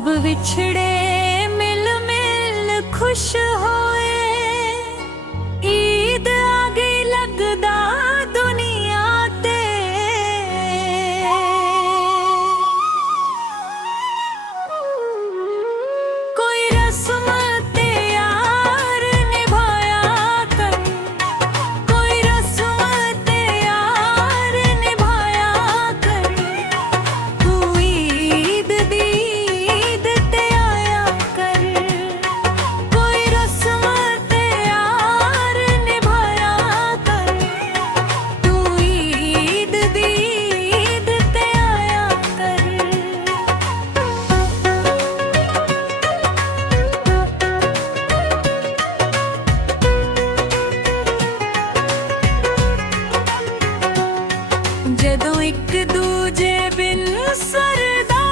सब विछड़े मिल मिल खुश होए, ईद आ गई लगदा दुनिया ते। कोई रस्म त्यार निभाया कर, कोई रस्म त्यार निभाया कर। तू ईद दी ईद ते आया कर, कोई रस्म त्यार निभाया कर। तू ईद दी ईद ते आया कर। जदों एक दूजे बिन सरदा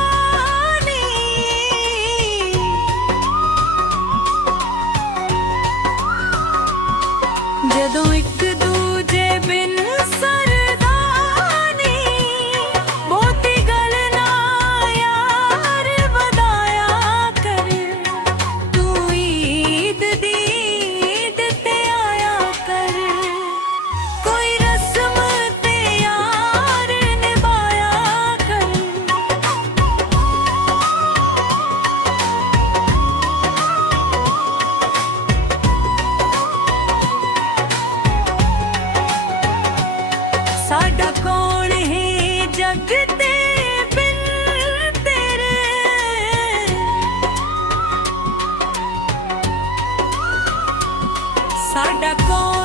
नी, जदों एक दूजे बिन सरदा नी, बहुती गल ना यार वधाया कर। तू ईद दी ईद ते आया कर, कोई रस्म त्यार निभाया कर। साडा कौन है जग ते बिन तेरे, साडा कौन